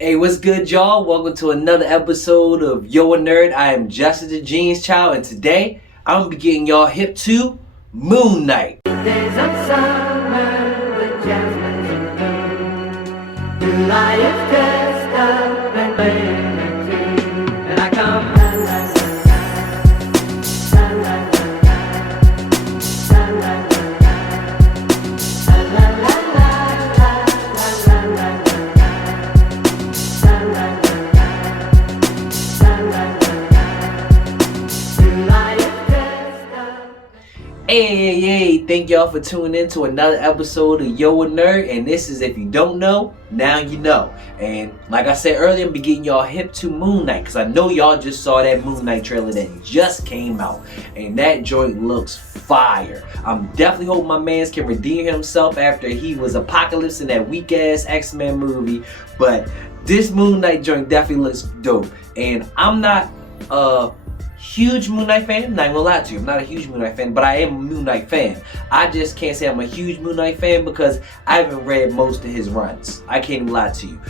Hey, what's good, y'all? Welcome to another episode of Yo a Nerd. I am Justice the Genius Child, and today I'm gonna be getting y'all hip to Moon Knight. Days of summer with jasmine and blue. July is dressed up and playing too. And I come la la la la la la la la la la la. Hey, thank y'all for tuning in to another episode of Yo a Nerd. And this is, if you don't know, now you know. And like I said earlier, I'm be getting y'all hip to Moon Knight, because I know y'all just saw that Moon Knight trailer that just came out. And that joint looks fire. I'm definitely hoping my mans can redeem himself after he was Apocalypse in that weak ass X-Men movie. But this Moon Knight joint definitely looks dope. And I'm not huge Moon Knight fan. I'm not gonna lie to you, I'm not a huge Moon Knight fan, but I am a Moon Knight fan. I just can't say I'm a huge Moon Knight fan because I haven't read most of his runs. I can't even lie to you.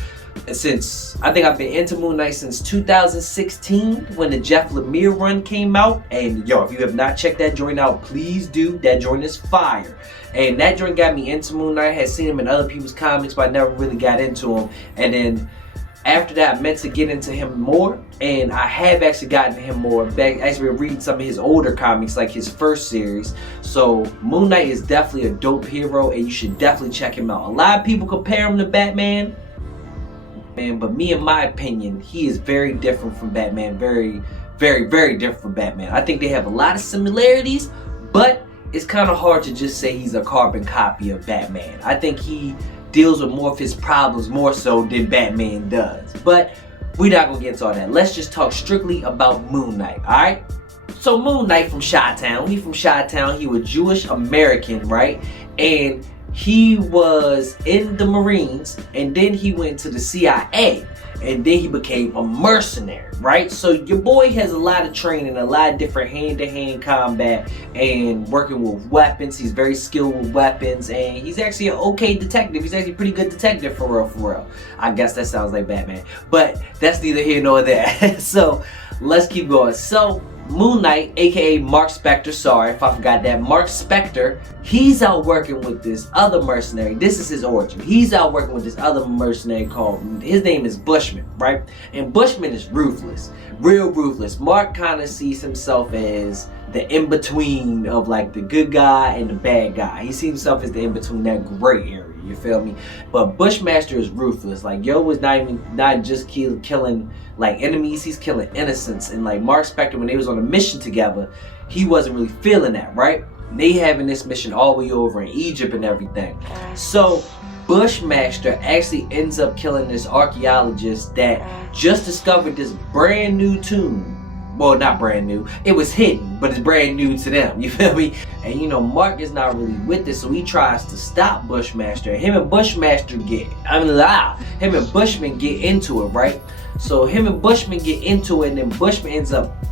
Since I think I've been into Moon Knight since 2016 when the Jeff Lemire run came out. And yo, if you have not checked that joint out, please do. That joint is fire. And that joint got me into Moon Knight. I had seen him in other people's comics, but I never really got into him. And then after that, I meant to get into him more, and I have actually gotten to him more. Actually, reading some of his older comics, like his first series. So Moon Knight is definitely a dope hero, and you should definitely check him out. A lot of people compare him to Batman, but me, in my opinion, he is very different from Batman. Very, very, very different from Batman. I think they have a lot of similarities, but it's kind of hard to just say he's a carbon copy of Batman. I think he deals with more of his problems more so than Batman does. But we're not gonna get into all that. Let's just talk strictly about Moon Knight, alright? So Moon Knight from Chi-Town. He from Chi-Town. He was Jewish American, right? And he was in the Marines, and then he went to the CIA, and then he became a mercenary, right? So your boy has a lot of training, a lot of different hand-to-hand combat and working with weapons. He's very skilled with weapons, and he's actually an okay detective. He's actually a pretty good detective, for real, for real. I guess that sounds like Batman, but that's neither here nor there. So let's keep going. So Moon Knight, aka Mark Spector, sorry if I forgot that, Mark Spector, he's out working with this other mercenary. This is his origin. He's out working with this other mercenary called, his name is Bushman, right? And Bushman is ruthless, real ruthless. Mark kind of sees himself as the in-between of like the good guy and the bad guy. He sees himself as the in-between, that gray area, you feel me? But Bushmaster is ruthless. Like, yo was not just killing like enemies, he's killing innocents. And like Mark Spector, when they was on a mission together, he wasn't really feeling that, right? They having this mission all the way over in Egypt and everything. So Bushmaster actually ends up killing this archaeologist that just discovered this brand new tomb. Well, not brand new, it was hidden, but it's brand new to them, you feel me? And you know, Mark is not really with this, so he tries to stop Bushmaster. Him and Bushmaster him and Bushman get into it, right? So him and Bushman get into it, and then Bushman ends up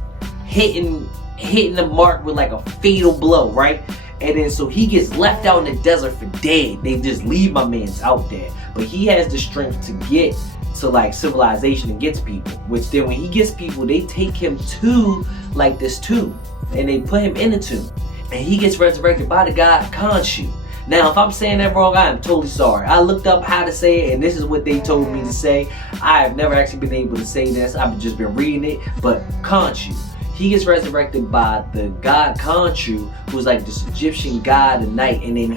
hitting the Mark with like a fatal blow, right? And then so he gets left out in the desert for dead. They just leave my man's out there. But he has the strength to get to like civilization and gets people. Which then when he gets people, they take him to like this tomb. And they put him in the tomb. And he gets resurrected by the god Khonshu. Now, if I'm saying that wrong, I am totally sorry. I looked up how to say it, and this is what they told me to say. I have never actually been able to say this. I've just been reading it. But Khonshu, he gets resurrected by the god Khonshu, who's like this Egyptian god of night. And then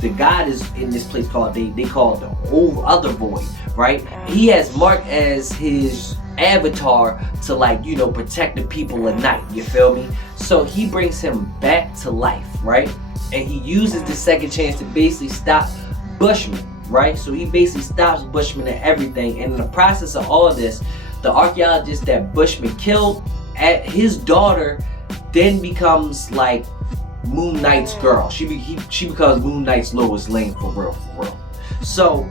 the god is in this place called, they call it the other void, right? He has Mark as his avatar to like, you know, protect the people at night, you feel me? So he brings him back to life, right? And he uses the second chance to basically stop Bushman, right? So he basically stops Bushman and everything. And in the process of all of this, the archaeologist that Bushman killed, his daughter then becomes like Moon Knight's girl. She becomes Moon Knight's Lois Lane, for real, for real. So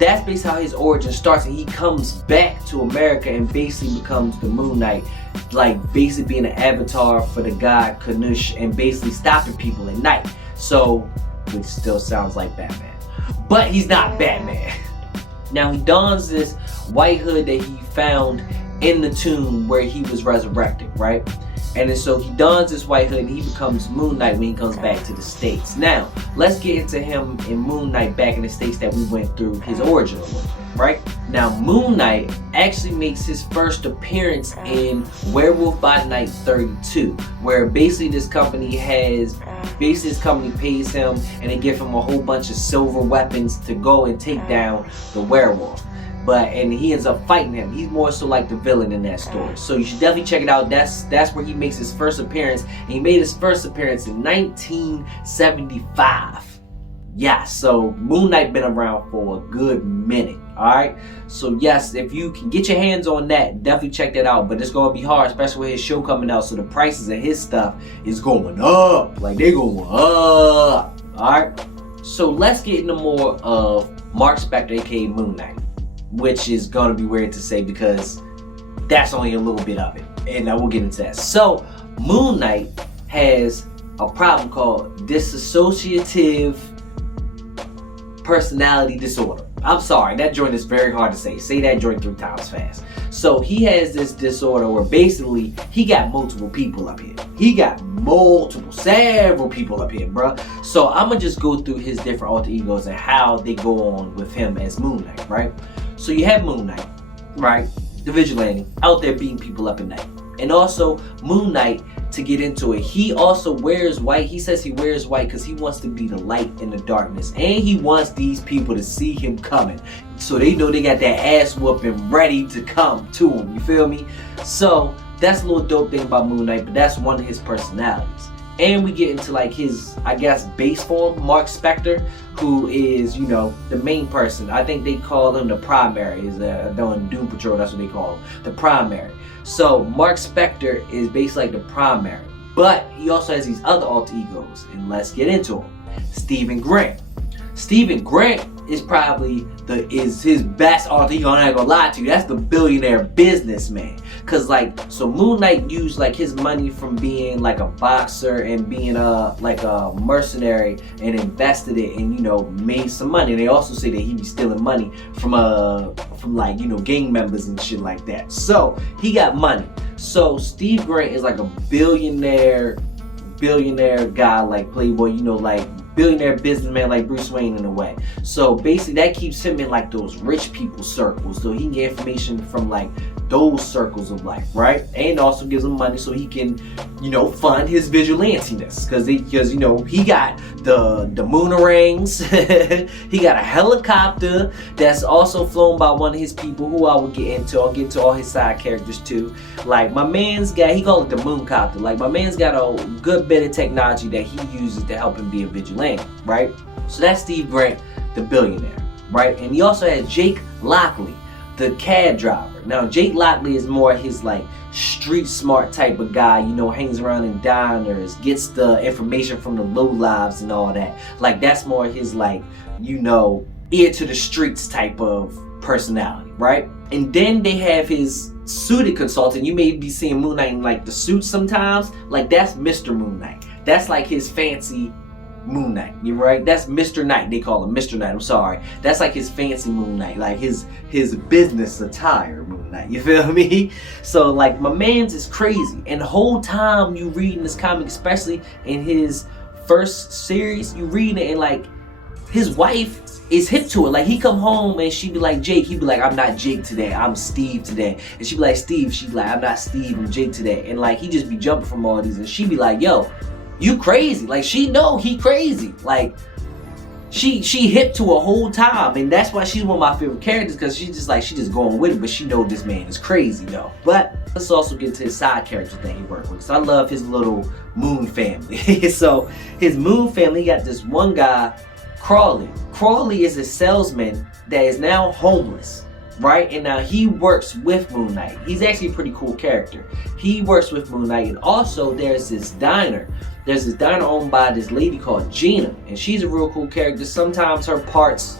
that's basically how his origin starts, and he comes back to America and basically becomes the Moon Knight, like basically being an avatar for the god Kanush and basically stopping people at night. So, which still sounds like Batman, but he's not Batman. Now he dons this white hood that he found in the tomb where he was resurrected, right? And then so he dons this white hood and he becomes Moon Knight when he comes back to the States. Now, let's get into him in Moon Knight back in the States that we went through his origin, right? Now, Moon Knight actually makes his first appearance in Werewolf by Night 32, where basically this company pays him and they give him a whole bunch of silver weapons to go and take down the werewolf. And he ends up fighting him. He's more so like the villain in that story. So you should definitely check it out. That's where he makes his first appearance. And he made his first appearance in 1975. Yeah, so Moon Knight been around for a good minute. Alright? So yes, if you can get your hands on that, definitely check that out. But it's gonna be hard, especially with his show coming out. So the prices of his stuff is going up. Like they're going up. Alright? So let's get into more of Mark Spector, aka Moon Knight, which is gonna be weird to say because that's only a little bit of it, and I will get into that. So Moon Knight has a problem called dissociative personality disorder. I'm sorry, that joint is very hard to say. Say that joint 3 times fast. So he has this disorder where basically he got multiple people up here. He got several people up here, bruh. So I'm gonna just go through his different alter egos and how they go on with him as Moon Knight, right? So you have Moon Knight, right? The vigilante out there beating people up at night. And also Moon Knight, to get into it, he also wears white. He says he wears white because he wants to be the light in the darkness. And he wants these people to see him coming, so they know they got that ass whooping ready to come to him. You feel me? So that's a little dope thing about Moon Knight, but that's one of his personalities. And we get into like his, I guess, base form, Mark Spector, who is, you know, the main person. I think they call him the primary. Is doing Doom Patrol, that's what they call him, the primary. So Mark Spector is basically like the primary, but he also has these other alter egos, and let's get into them. Stephen Grant. Stephen Grant is probably his best alter ego. I'm not gonna lie to you. That's the billionaire businessman. Cause like, so Moon Knight used like his money from being like a boxer and being like a mercenary and invested it and, you know, made some money. And they also say that he be stealing money from like, you know, gang members and shit like that. So he got money. So Steve Grant is like a billionaire guy, like playboy, you know, like billionaire businessman like Bruce Wayne in a way. So basically that keeps him in like those rich people circles, so he can get information from like those circles of life, right? And also gives him money so he can, you know, fund his vigilantiness, because you know, he got the moonarangs. He got a helicopter that's also flown by one of his people who I will get into. I'll get into all his side characters too. Like my man's got, he called it the mooncopter. Like my man's got a good bit of technology that he uses to help him be a vigilante, right? So that's Steve Grant, the billionaire, right? And he also had Jake Lockley, the cab driver. Now Jake Lockley is more his like street smart type of guy, you know, hangs around in diners, gets the information from the low lives and all that. Like that's more his like, you know, ear to the streets type of personality, right? And then they have his suited consultant. You may be seeing Moon Knight in like the suit sometimes. Like that's Mr. Moon Knight. That's like his fancy Moon Knight, you right? That's Mr. Knight. They call him Mr. Knight. I'm sorry. That's like his fancy Moon Knight, like his business attire Moon Knight. You feel me? So like my man's is crazy, and the whole time you reading this comic, especially in his first series, you reading it and like his wife is hip to it. Like he come home and she be like, Jake. He be like, I'm not Jake today. I'm Steve today. And she be like, Steve. She be like, I'm not Steve. I'm Jake today. And like he just be jumping from all these, and she be like, yo, you crazy. Like she know he crazy. Like she hip to a whole time, and that's why she's one of my favorite characters, because she just going with it, but she know this man is crazy though. But let's also get to his side characters that he worked with. So I love his little Moon family. So his Moon family, he got this one guy, Crawley. Crawley is a salesman that is now homeless, right? And now he works with Moon Knight. He's actually a pretty cool character. He works with Moon Knight, and also there's this diner. There's this diner owned by this lady called Gina, and she's a real cool character. Sometimes her parts,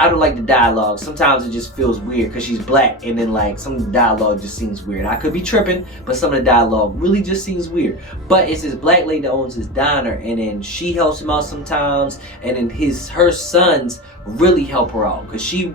I don't like the dialogue. Sometimes it just feels weird because she's black, and then like some of the dialogue just seems weird. I could be tripping, but some of the dialogue really just seems weird. But it's this black lady that owns this diner, and then she helps him out sometimes, and then her sons really help her out because she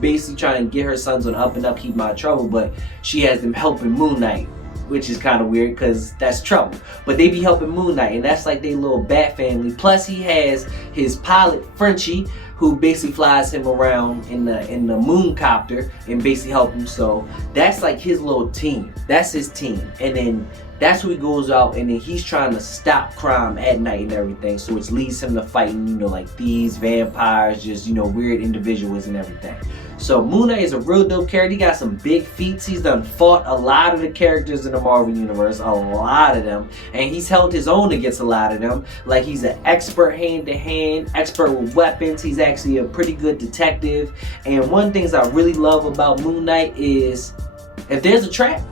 basically trying to get her sons on up and up, keep them out of trouble, but she has them helping Moon Knight, which is kind of weird because that's trouble. But they be helping Moon Knight, and that's like their little bat family. Plus he has his pilot Frenchie, who basically flies him around in the moon copter and basically help him. So that's like his little team. That's his team. And then that's who he goes out, and then he's trying to stop crime at night and everything. So it leads him to fighting, you know, like thieves, vampires, just, you know, weird individuals and everything. So Moon Knight is a real dope character. He got some big feats. He's done fought a lot of the characters in the Marvel Universe, a lot of them. And he's held his own against a lot of them. Like, he's an expert hand-to-hand, expert with weapons. He's actually a pretty good detective. And one of the things I really love about Moon Knight is, if there's a trap,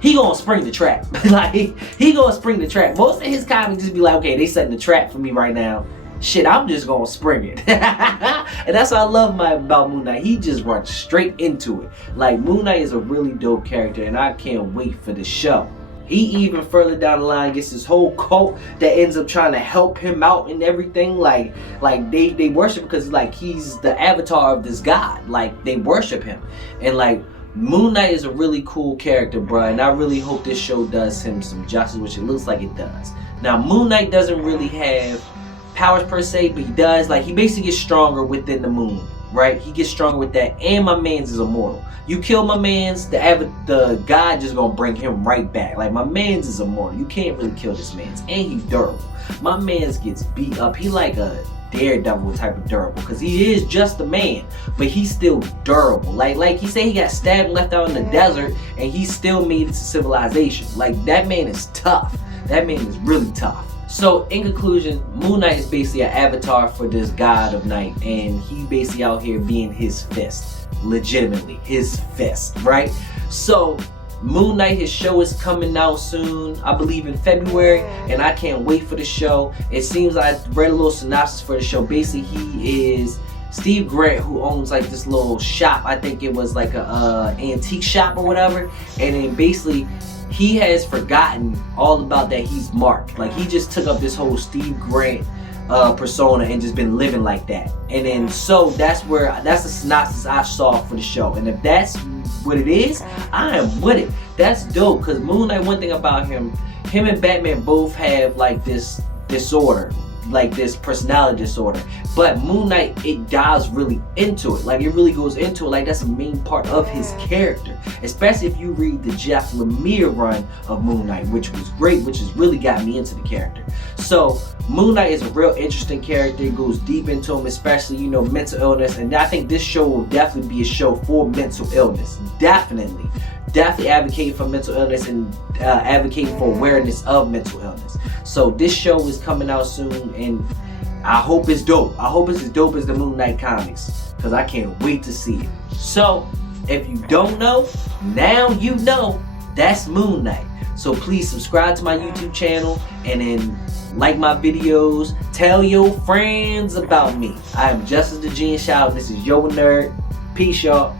he gonna spring the trap. Like, he gonna spring the trap. Most of his comics just be like, okay, they setting the trap for me right now. Shit, I'm just gonna spring it. And that's what I love about Moon Knight. He just runs straight into it. Like, Moon Knight is a really dope character, and I can't wait for the show. He even further down the line gets this whole cult that ends up trying to help him out and everything. Like they worship because like he's the avatar of this god. Like, they worship him. And like, Moon Knight is a really cool character, bro, and I really hope this show does him some justice, which it looks like it does. Now, Moon Knight doesn't really have powers per se, but he does, like, he basically gets stronger within the moon, right? He gets stronger with that, and my man's is immortal. You kill my man's, the god just gonna bring him right back. Like, my man's is immortal. You can't really kill this man's, and he's durable. My man's gets beat up. He like a Daredevil type of durable, because he is just a man, but he's still durable. Like he said, he got stabbed and left out in the desert, and he still made it to civilization. Like, that man is tough. That man is really tough. So, in conclusion, Moon Knight is basically an avatar for this god of night, and he's basically out here being his fist. Legitimately, his fist, right? So, Moon Knight, his show is coming out soon, I believe in February, and I can't wait for the show. It seems I read a little synopsis for the show. Basically, he is Steve Grant, who owns like this little shop. I think it was like a antique shop or whatever, and then basically he has forgotten all about that he's Mark. Like, he just took up this whole Steve Grant persona and just been living like that. And then so that's the synopsis I saw for the show. And if that's what it is, I am with it. That's dope, because Moon Knight, one thing about him and Batman both have like this disorder, like this personality disorder, but Moon Knight, it dives really into it. Like, it really goes into it. Like, that's a main part of his character, especially if you read the Jeff Lemire run of Moon Knight, which was great, which has really got me into the character. So Moon Knight is a real interesting character. It goes deep into him, especially, you know, mental illness, and I think this show will definitely be a show for mental illness. Definitely advocate for mental illness and advocate for awareness of mental illness. So this show is coming out soon, and I hope it's dope. I hope it's as dope as the Moon Knight comics, because I can't wait to see it. So if you don't know, now you know. That's Moon Knight. So please subscribe to my YouTube channel, and then like my videos. Tell your friends about me. I am Justice the Gene Shout. This is Yo Nerd. Peace, y'all.